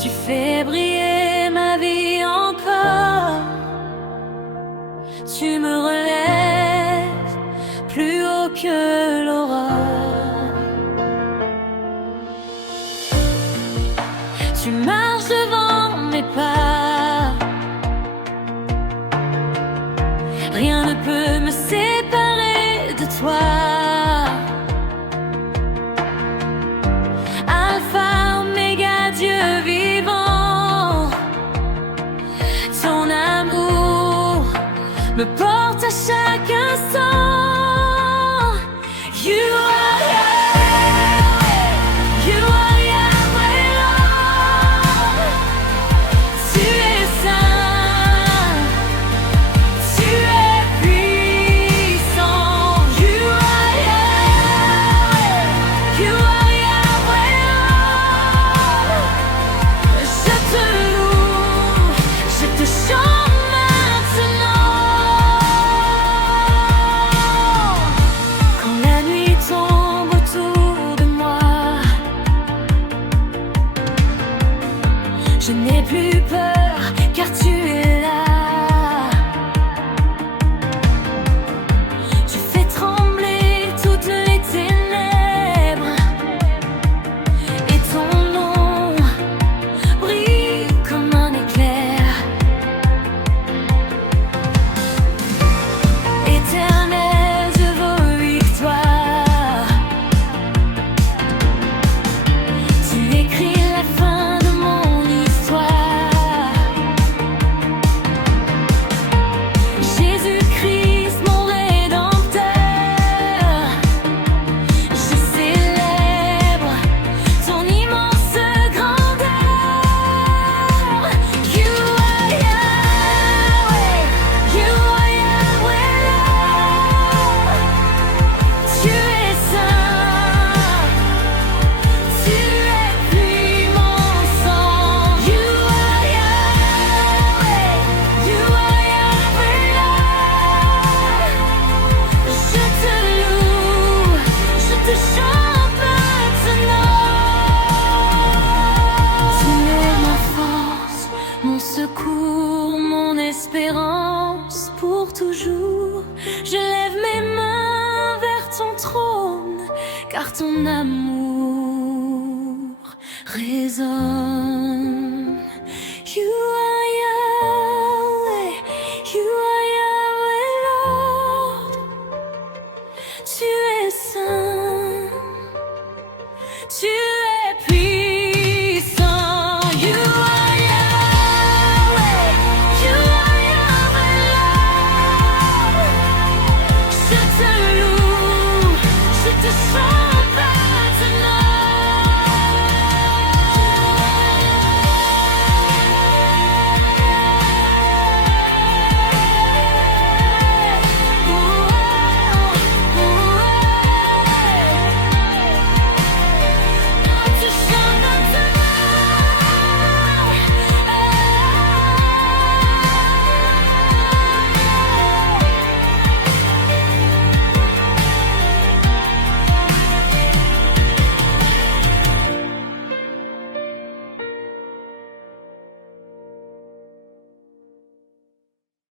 Tu fais briller ma vie encore. Tu me relèves plus haut que l'aurore. Tu marches devant mes pas. Rien ne peut me séparer de toi. Alpha, Oméga, Dieu vivant. Ton amour me porte à chaque instant. You are Yahweh, you are Yahweh, Lord. Tu es saint, tu es puissant. You are Yahweh, you are Yahweh, Lord. Je te loue, je te chante maintenant. Quand la nuit tombe autour de moi, je n'ai plus peur car tu es là. Tu fais trembler toutes les ténèbres et ton nom brille comme un éclair. Éternel, je vaux victoire. Tu écris la fin de mon histoire. Jésus-Christ, mon rédempteur, je célèbre ton immense grandeur. You are Yahweh, you are Yahweh, Lord. Tu es saint, tu es plus mon sang. You are Yahweh, you are Yahweh, Lord. Je te loue, je te chante maintenant. Tu es ma force, mon secours, mon espérance pour toujours. Je lève mes mains vers ton trône, car ton amour résonne. You are Yahweh, you are Yahweh, Lord. Tu es saint, tu